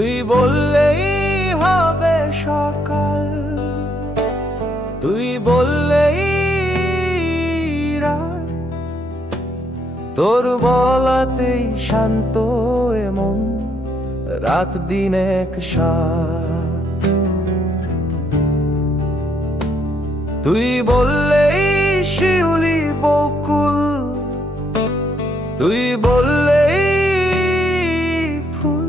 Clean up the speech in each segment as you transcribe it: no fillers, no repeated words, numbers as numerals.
তুই বললেই হবে সকাল, তুই বললেই রাত, তোর বলাতেই শান্ত এমন রাত দিন এক সাথ। তুই বললেই শিউলি বকুল, তুই বললেই ফুল,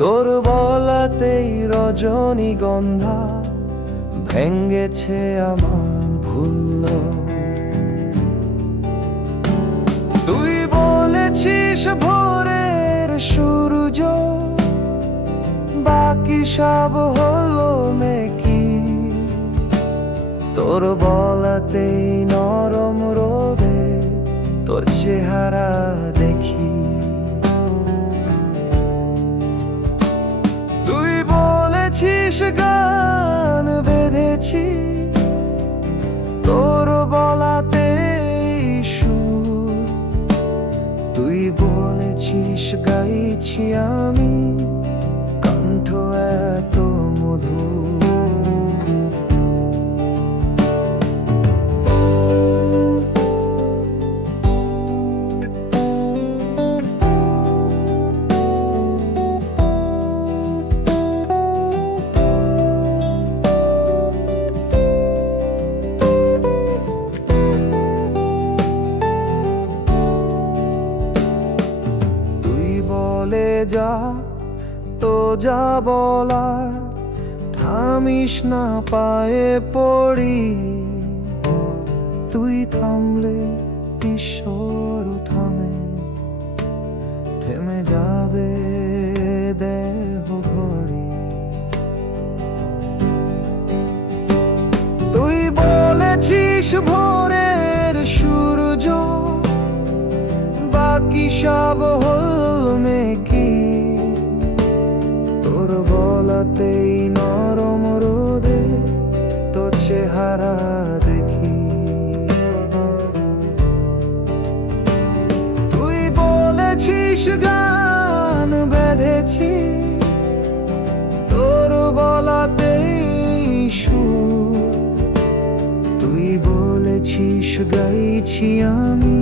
তোর বলাতেই রজনীগন্ধা ভেঙ্গেছে আমার ভুল। তুই বলেছিস ভোরের সূর্য, বাকি সব হলো মেকি, তোর বলাতেই নরম রোদে তোর চেহারা দেখি। তুই বলেছিস গান বেঁধেছি, তোর বলাতেই সুর, তুই বলেছিস গাইছি আমি কণ্ঠ এত মধুর। যা তো যা বলার, থামিস না পায়ে পড়ি, তুই থামলে ঈশ্বর থামে, থেমে যাবে দেহ ঘড়ি। তুই বলেছিস ভোরের সূর্য, বাকি সব হল মেকি, তোর বলাতেই নরম রোদে তোর চেহারা দেখি। তুই বলেছিস গান বেঁধেছি, তোর বলাতেই সুর, তুই বলেছিস গাইছি আমি